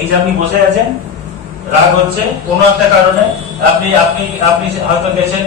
এই যে আপনি বসে আছেন, রাগ হচ্ছে কোনো একটা কারণে, আপনি আপনি আপনি হয়তো গেছেন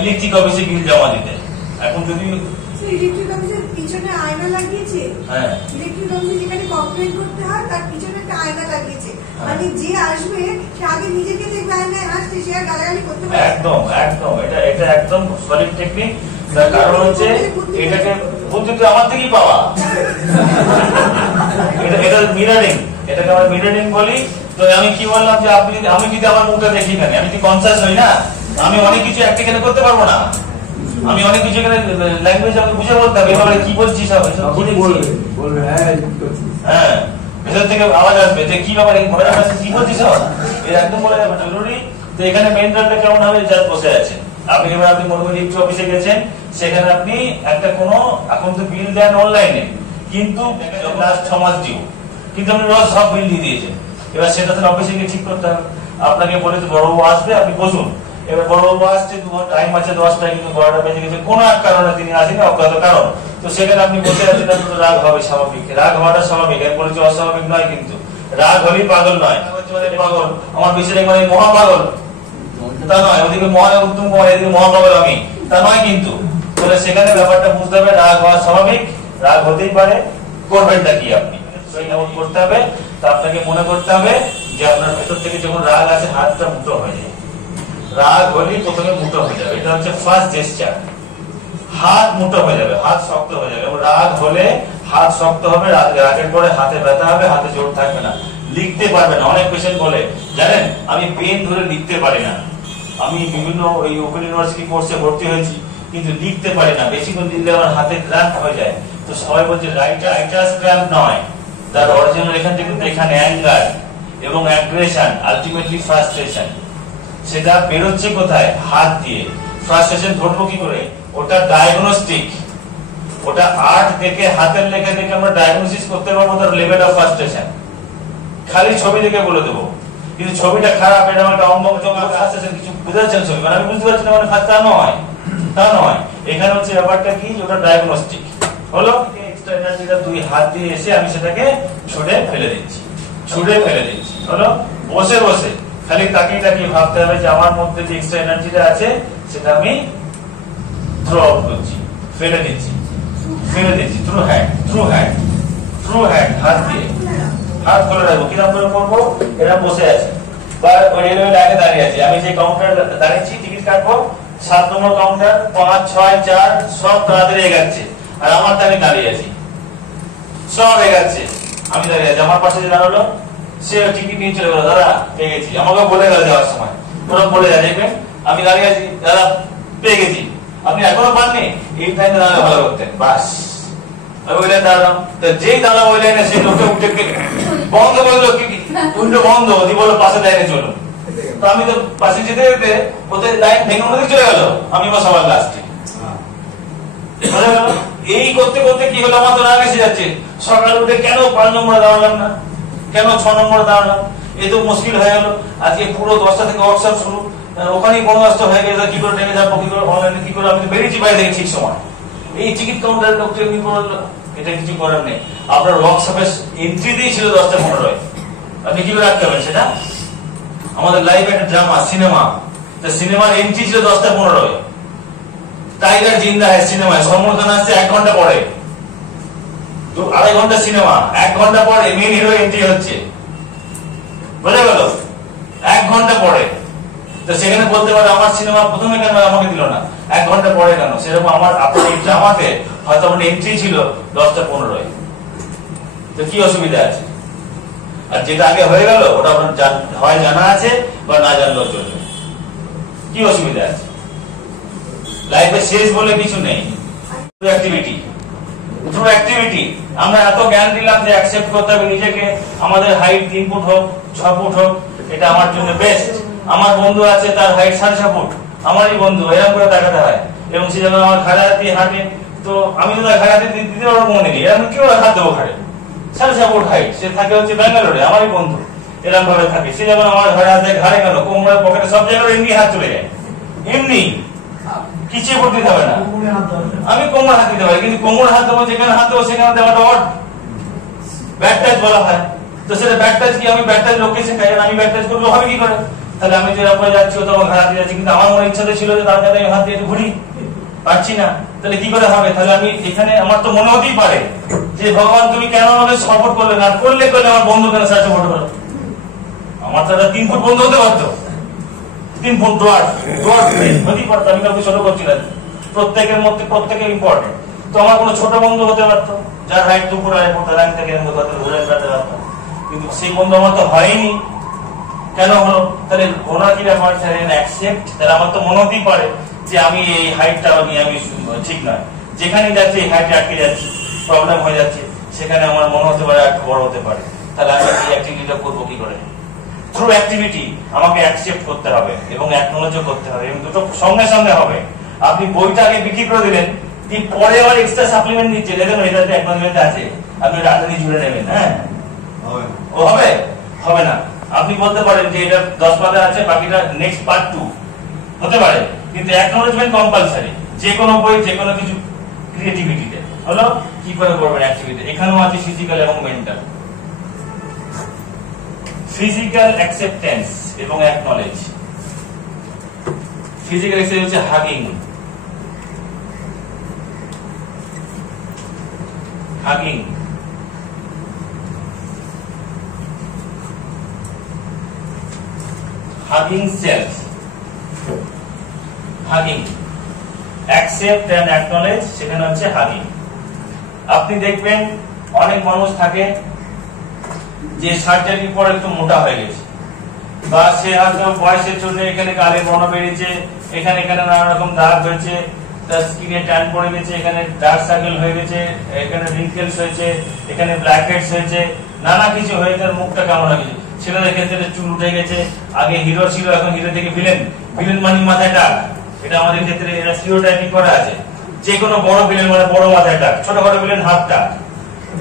ইলেকট্রিক অফিসে বিল জমা দিতে। এখন যদি ইলেকট্রিক অফিসের পিছনে আয়না লাগিয়েছে, হ্যাঁ, ইলেকট্রিক অফিসে যেখানে কমপ্লেন করতে হয় তার পিছনে একটা আয়না লাগিয়েছে, মানে যে আসবে সে আগে নিজেকে দেখবে আয়নায় হাসছে, সে আর গালাগালি করতে পারে। একদম একদম এটা এটা একদম সলিড টেকনিক। তার কারণ হচ্ছে এটাকে বুদ্ধিতে আমার থেকেই পাওয়া। এটা মিরারিং, এটাকে আমরা মিরারিং বলি। তো আমি কি বললাম যে আপনি আমি যদি আমার মুখটা দেখি না, আমি কি কনসাস হই না, আমি অনেক কিছু একটা এখানে করতে পারবো না। আমি অনেক কিছু এখানে ল্যাঙ্গুয়েজ আমাকে বুঝে বলতে হবে, এভাবে কি বলছিস হ্যাঁ, ভেতর থেকে আওয়াজ আসবে যে কি ব্যাপার কি বলছিস, একদম বলে যাবে জরুরি। তো এখানে মেন্টালটা কেমন হবে, যা বসে আছে আপনি, এবার আপনি মনে করেন ইলেকট্রিক অফিসে গেছেন, সেখানে আপনি একটা কোনো এখন তো বিল দেন অনলাইনে, কিন্তু লাস্ট 6 মাস ডিউ, কিন্তু আপনি রোজ সব বিল দিয়ে দিয়েছেন। এবার সেটা তো অফিসে গিয়ে ঠিক করতে হবে। আপনাকে বলে বড়বাবু আসবে, আপনি বসুন। এবার বড়বাবু আসছে, টাইম আছে 10টা, কিন্তু 12টা বেজে গেছে, কোনো এক কারণে তিনি আসেন, অজ্ঞাত কারণ। তো সেখানে আপনি বসে আছেন, রাগ হবে স্বাভাবিক, রাগ হওয়াটা স্বাভাবিক, আমি বলেছি অস্বাভাবিক নয়, কিন্তু রাগ হলেই পাগল নয়। পাগল আমার বিশেষ মানে মহাপাগল তা নয়, ওদিকে মহা উত্তম কুমার, এদিকে মহাপাগল আমি, তা নয় কিন্তু। তাহলে সেখানে ব্যাপারটা বুঝতে হবে, রাগ হওয়া স্বাভাবিক, রাগ হতেই পারে, করবেনটা কি আপনি করতে হবে। তা আপনাকে মনে করতে হবে যে আপনার ভেতর থেকে যখন রাগ আছে, হাতটা মুঠো হয়ে যায়। রাগ হলেই প্রথমে মুঠো হয়ে যাবে, এটা হচ্ছে ফার্স্ট জেস্চার। হাত মুঠো হয়ে যাবে, হাত শক্ত হয়ে যাবে। এবং রাগ হলে হাত শক্ত হবে, রাগের পরে হাতে ব্যথা হবে, হাতে জোর থাকবে না, লিখতে পারবে না। অনেক পেশেন্ট বলে, জানেন আমি পেন ধরে লিখতে পারি না, আমি বিভিন্ন ওই ওপেন ইউনিভার্সিটি কোর্সে ভর্তি হয়েছি, কিন্তু লিখতে পারি না, বেশিক্ষণ লিখলে আমার হাতে ক্র্যাম্প হয়ে যায়। তো সবাই বলছে রাইটার্স ক্র্যাম্প নয়, তার অরিজিনাল এখান থেকে কিন্তু এখানে অ্যাঙ্গার এবং অ্যাগ্রেশন, আলটিমেটলি ফ্রাস্ট্রেশন, সেটা বেরোচ্ছে কোথায়, হাত দিয়ে। ফ্রাস্ট্রেশন ধরবো কি করে, ওটা ডায়াগনস্টিক, ওটা আর্ট দেখে, হাতের লেখা দেখে আমরা ডায়াগনোসিস করতে পারবো তার লেভেল অফ ফ্রাস্ট্রেশন। খালি ছবি দেখে বলে দেবো, কিন্তু ছবিটা খারাপ, এটা একটা অঙ্গ কিছু বুঝাচ্ছেন ছবি, মানে আমি বুঝতে পারছি না, মানে তা নয়, তা নয়। এখানে হচ্ছে ব্যাপারটা কি, ওটা ডায়াগনস্টিক হলো। এক্সট্রা এনার্জিটা দুই হাত দিয়ে এসে আমি সেটাকে ছুড়ে ফেলে দিচ্ছি, ছুড়ে ফেলে দিচ্ছি হলো। বসে বসে খালি তাকিয়ে তাকিয়ে ভাবতে হবে যে আমার মধ্যে যে এক্সট্রা এনার্জিটা আছে সেটা আমি থ্রো আউট করছি, ফেলে দিচ্ছি, ফেলে দিচ্ছি। Through hand, through hand, through hand, হাত দিয়ে, হাত খুলে রাখবো। কিরকম করে করবো, এরা বসে আছে বা রেলওয়ে লাইনে দাঁড়িয়ে আছে, আমি যে কাউন্টার দাঁড়িয়েছি টিকিট কাটবো, 7 নম্বর কাউন্টার, 5, 6, 4 সব তাড়াতাড়ি এগাচ্ছে, আর আমার আমি দাঁড়িয়ে আছি, সব এগাচ্ছে, আমি দাঁড়িয়ে আছি। আমার পাশে যে দাঁড়ালো, সে টিকিট নিয়ে চলে গেল, দাদা পেয়ে গেছি, আমাকে বলে গেল যাওয়ার সময়, ওরকম বলে যায়, দেখবেন আমি দাঁড়িয়ে আছি, দাদা পেয়ে গেছি, আপনি এখনো পাননি, এই টাইমে দাঁড়ালে ভালো করতেন, বাস ওই লাইনে দাঁড়ালাম। যেই দাঁড়ালাম ওই লাইনে, সেই লোকটা উঠে বন্ধ করলো, উল্টো বন্ধ, বললো পাশে লাইনে চলুন। তো আমি তো পাশে যেতে যেতে ওদের লাইন ভেঙে অন্যদিকে চলে গেল, আমি বা সবার লাস্টে। এই করতে করতে কি হলো, আমার তো রাগ এসে যাচ্ছে, সকালে উঠে কেন 5 নম্বরে দাঁড়ালাম না, কেন 6 নম্বরে দাঁড়ালাম, এই তো মুশকিল হয়ে গেল। আজকে পুরো 10টা থেকে ওয়ার্কশপ শুরু, ওখানেই বন্ধ হয়ে গেল, কি করে ট্রেনে যাবো, কি করে অনলাইনে কি করে, আমি তো বেরিয়েছি বাইরে থেকে ঠিক সময়, এই টিকিট কাউন্টারের লোকটা এমনি করলো, এটা কিছু করার নেই। আপনার ওয়ার্কশপের এন্ট্রি দিয়েছিল 10টা 15, আপনি কি করে রাখতে পারেন সেটা? আমাদের লাইভ একটা ড্রামা, সিনেমা, সিনেমার এন্ট্রি ছিল 10টা 15, টাইগার জিন্দা হয় সিনেমায়, সম্বোধনা আসছে 1 ঘন্টা পরে, 2-2.5 ঘন্টা সিনেমা, 1 ঘন্টা পরে মেন হিরো এন্ট্রি হচ্ছে, বোঝা গেল? 1 ঘন্টা পরে। তো সেখানে বলতে পারে আমার সিনেমা প্রথমে কেন আমাকে দিল না, 1 ঘন্টা পরে কেন? সেরকম আমার আপনার এই ড্রামাতে হয়তো আমার এন্ট্রি ছিল 10টা 15, তো কি অসুবিধা আছে? আর যেটা আগে হয়ে গেল ওটা আপনার হয় জানা আছে বা না জানলেও চলবে, কি অসুবিধা আছে? লাইফে শেষ বলে কিছু নেই, অ্যাক্টিভিটি, থ্রু অ্যাক্টিভিটি আমরা এত জ্ঞান দিলাম যে অ্যাকসেপ্ট করতে হবে নিজেকে, আমাদের হাইট 3 ফুট হোক 6 ফুট হোক, এটা আমার জন্য বেস্ট। আমার বন্ধু আছে তার হাইট 6.5 ফুট, আমারই বন্ধু, এরকম করে দেখাতে হয়। এবং সে যখন আমার ঘাড়ে হাত দিয়ে হাঁটে, তো আমি তো তার ঘাড়ে হাত দিতে পারবো মনে নেই, এরকম কেউ হাত দেবো ঘাড়ে, 6.5 ফুট হাইট, সে থাকে হচ্ছে ব্যাঙ্গালোরে, আমারই বন্ধু, এরকম ভাবে থাকে। সে যখন আমার ঘাড়ে হাত দেয়, ঘাড়ে কেন, কোমরে, পকেটে, সব জায়গায় এমনি হাত চলে যায়, এমনি কিছু করতে হবে না, আমি কোমর হাত দিতে পারি, কিন্তু কোমর হাত দেবো যেখানে হাত দেবো সেখানে দেওয়াটা অড, ব্যাড টাচ বলা হয়। তো সেটা ব্যাক টাচ কি, আমি ব্যাক টাচ লোককে শেখাই, আমি ব্যাক টাচ করবো হবে কি করে? তাহলে আমি যে এরকম যাচ্ছি, ও তো আমার হাত দিয়ে যাচ্ছি, কিন্তু আমার মনে ইচ্ছা তো ছিল যে তার কাছে আমি হাত দিয়ে একটু ঘুরি, পারছি না, তাহলে কি করে হবে? তাহলে আমি এখানে আমার তো মনে হতেই পারে যে ভগবান তুমি কেন আমাকে সাপোর্ট করলে না, করলে আমার বন্ধু কেন সাহায্য করো? আমার তো 3 ফুট বন্ধু হতে পারতো, 3 ফুট ডোয়ার্ফ হতেই পারতো, আমি কাউকে ছোট করছি না, প্রত্যেকের মধ্যে প্রত্যেকে ইম্পর্টেন্ট। তো আমার কোনো ছোট বন্ধু হতে পারতো, যার হাইট 2 ফুট আড়াই ফুট, লাইন থেকে ঘুরে বেড়াতে পারতাম, কিন্তু সেই বন্ধু আমার তো হয়নি। কেন হলো? তাহলে ওনার কি ব্যাপার, অ্যাকসেপ্ট। তাহলে আমার তো মনে হতেই পারে যে আমি এই হাইটটা নিয়ে আমি ঠিক নয়, যেখানে যাচ্ছে এই হাইটে আটকে যাচ্ছে, প্রবলেম হয়ে যাচ্ছে, সেখানে আমার মনে হতে পারে একটু বড় হতে পারে। তাহলে আমি এই অ্যাক্টিভিটিটা করবো কি করে? থ্রু অ্যাক্টিভিটি আমাকে অ্যাকসেপ্ট করতে হবে এবং অ্যাকনোলেজও করতে হবে, এবং দুটো সঙ্গে সঙ্গে হবে। আপনি বইটা আগে বিক্রি করে দিলেন, পরে আবার এক্সট্রা সাপ্লিমেন্ট দিচ্ছে, দেখেন এটাতে অ্যাকনোলেজমেন্ট আছে, আপনি রাজধানী জুড়ে নেবেন, হ্যাঁ ও হবে হবে না। আপনি বলতে পারেন যে এটা 10 পাতা আছে, বাকিটা নেক্সট পার্ট 2 হতে পারে, কিন্তু অ্যাকনোলেজমেন্ট কম্পালসারি, যে কোনো বই, যে কোনো কিছু ক্রিয়েটিভিটিতে হলো। কি করে করবেন অ্যাক্টিভিটি? এখানেও আছে ফিজিক্যাল এবং মেন্টাল। ফিজিক্যাল অ্যাকসেপ্টেন্স এবং অ্যাকনোলেজ। ফিজিক্যাল অ্যাকসেপ্টেন্স হচ্ছে hugging, hugging, hugging self, hugging, accept and acknowledge, সেখানে হচ্ছে হাগিং। আপনি দেখবেন অনেক মানুষ থাকে যে সার্জারির পর একটু মোটা হয়ে গেছে, বা সে হয়তো বয়সের জন্য এখানে গালে ব্রণ বেরিয়েছে, এখানে এখানে নানা রকম দাগ হয়েছে, তার স্কিনে ট্যান পড়ে গেছে, এখানে ডার্ক সার্কেল হয়ে গেছে, এখানে রিঙ্কেলস হয়েছে, এখানে ব্ল্যাক হেডস হয়েছে, নানা কিছু হয়ে তার মুখটা কেমন লাগে। ছেলেদের ক্ষেত্রে চুল উঠে গেছে, আগে হিরো ছিল, এখন হিরো থেকে ভিলেন, ভিলেন মানে মাথায় টাক। এটা আমাদের ক্ষেত্রে এটা স্টিরিওটাইপিং করা আছে, যে কোনো বড় ভিলেন মানে বড় মাথায় টাক, ছোটখাটো ভিলেন হাফ টাক,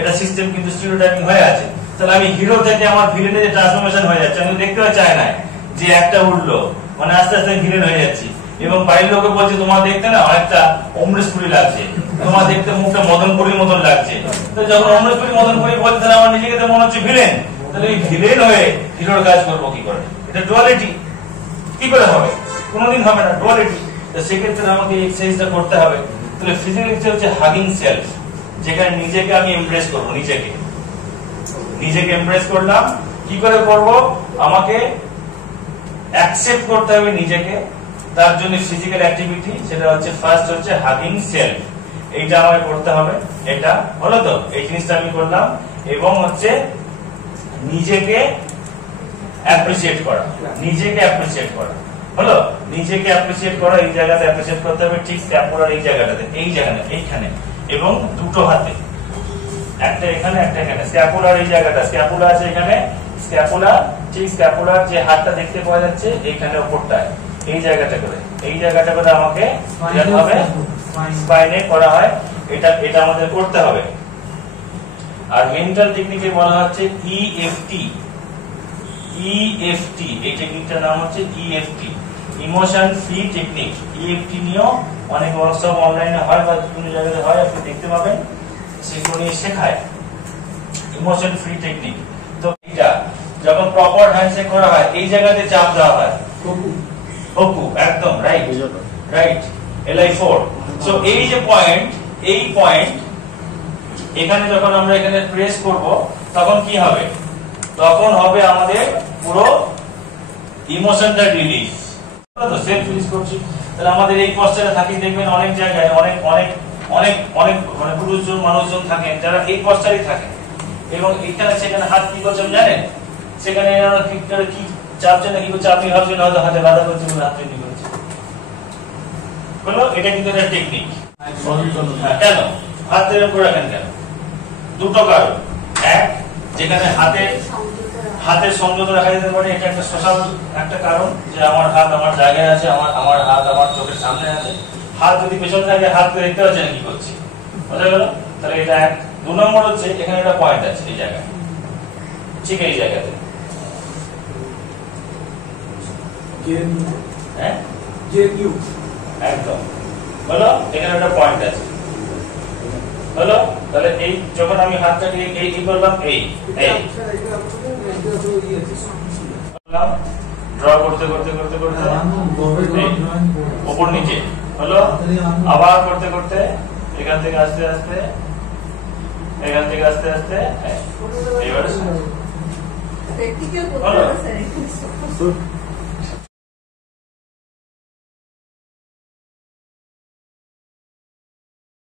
এটা সিস্টেম কিন্তু স্টিরিওটাইপিং হয়ে আছে। তাহলে আমি হিরো থেকে আমার ভিলেনে যে ট্রান্সফরমেশন হয়ে যাচ্ছে, আমি দেখতেও চাই না যে একটা উঠলো, মানে আস্তে আস্তে ভিলেন হয়ে যাচ্ছি। এবং বাড়ির লোকে বলছে তোমার দেখতে না অনেকটা অমরেশপুরি লাগছে, তোমার দেখতে মুখটা মদনপুরীর মতন লাগছে। তো যখন অমরেশপুরি মদনপুরি বলছে, তাহলে আমার নিজেকে তো মনে হচ্ছে ভিলেন, তাহলে এই ভিলেন হয়ে হিরোর কাজ করবো কি করে? এটা ডুয়ালিটি, কি করে হবে? কোনোদিন হবে না, ডুয়ালিটি। তো সেক্ষেত্রে আমাকে এক্সারসাইজটা করতে হবে। তাহলে ফিজিক্যাল এক্সারসাইজ হচ্ছে হাগিং সেলফ, যেখানে নিজেকে আমি এমব্রেস করবো, নিজেকে এমব্রেস করলাম। কি করে করব? আমাকে অ্যাকসেপ্ট করতে হবে নিজেকে, তার জন্য ফিজিক্যাল অ্যাক্টিভিটি, সেটা হচ্ছে ফার্স্ট হচ্ছে হাগিং সেলফ, এইটা আমাকে করতে হবে। এটা হলো তো, এই জিনিসটা আমি করলাম। এবং হচ্ছে নিজেকে অ্যাপ্রিসিয়েট করা, নিজেকে অ্যাপ্রিসিয়েট করা হলো, নিজেকে অ্যাপ্রিসিয়েট করা। এই জায়গাতে অ্যাপ্রিসিয়েট করতে হবে, ঠিক স্ক্যাপুলার এই জায়গাটাতে, এই জায়গাটা এইখানে, এবং দুটো হাতে, একটা এখানে একটা এখানে। স্ক্যাপুলার এই জায়গাটা, স্ক্যাপুলা আছে এখানে, স্ক্যাপুলা ঠিক স্ক্যাপুলার যে হাতটা দেখতে পাওয়া যাচ্ছে এইখানে উপরটায়, এই জায়গাটা করে, এই জায়গাটা করে আমাকে হবে স্পাইনে করা হয়। এটা আমাদের করতে হবে। আর মেন্টাল টেকনিকে বলা হচ্ছে ইএফটি, ইএফটি, এই টেকনিকটার নাম হচ্ছে EFT, emotion free technique. EFT নিয়েও অনেক ওয়ার্কশপ অনলাইনে হয় বা বিভিন্ন জায়গাতে হয়, আপনি দেখতে পাবেন, সেগুলো নিয়ে শেখায় ইমোশন ফ্রি টেকনিক। তো এটা যখন প্রপার হ্যান্ডশেক করা হয়, এই জায়গাতে চাপ দেওয়া হয়, ওকু একদম রাইট, রাইট LI4। সো এই যে পয়েন্ট, এই পয়েন্ট এখানে যখন আমরা এখানে প্রেস করব, তখন কি হবে? তখন হবে আমাদের পুরো ইমোশনটা রিলিজ, তো সেলফ রিলিজ করছি। তাহলে আমাদের এই পশ্চারে থাকি, দেখবেন অনেক জায়গায় অনেক অনেক অনেক অনেক মানে পুরুষজন মানুষজন থাকেন যারা এই পশ্চারেই থাকে, এবং এখানে সেখানে হাত কি করছেন জানেন? সেখানে কি চাপছে না, কি করছে আপনি ভাবছেন হয়তো হাতে বাধা করছে বলে হাত তৈরি করেছে, বলো এটা কিন্তু একটা টেকনিক। কেন হাত তৈরি করে রাখেন? কেন? দুটো কারণ। এক, যেখানে হাতের সংযত রাখা যেতে পারে, এটা একটা সোশ্যাল একটা কারণ, যে আমার হাত আমার জায়গায় আছে, আমার হাত আমার চোখের সামনে আছে। হাত যদি পেছনে থাকে, হাতকে দেখতে পাচ্ছেন কি করছি, বোঝা গেল? তাহলে এটা এক। 2 নম্বর হচ্ছে এখানে একটা পয়েন্ট আছে এই জায়গায়, ঠিক এই জায়গাতে, হ্যাঁ একদম বলো, এখানে একটা পয়েন্ট আছে, হলো। তাহলে এই যখন আমি হাতটা দিয়ে এই কি করলাম, এই ড্র করতে করতে করতে করতে উপর নিচে হলো, আবার করতে করতে এখান থেকে আস্তে আস্তে, এখান থেকে আস্তে আস্তে এবারে প্র্যাকটিক্যাল করতে হবে স্যার।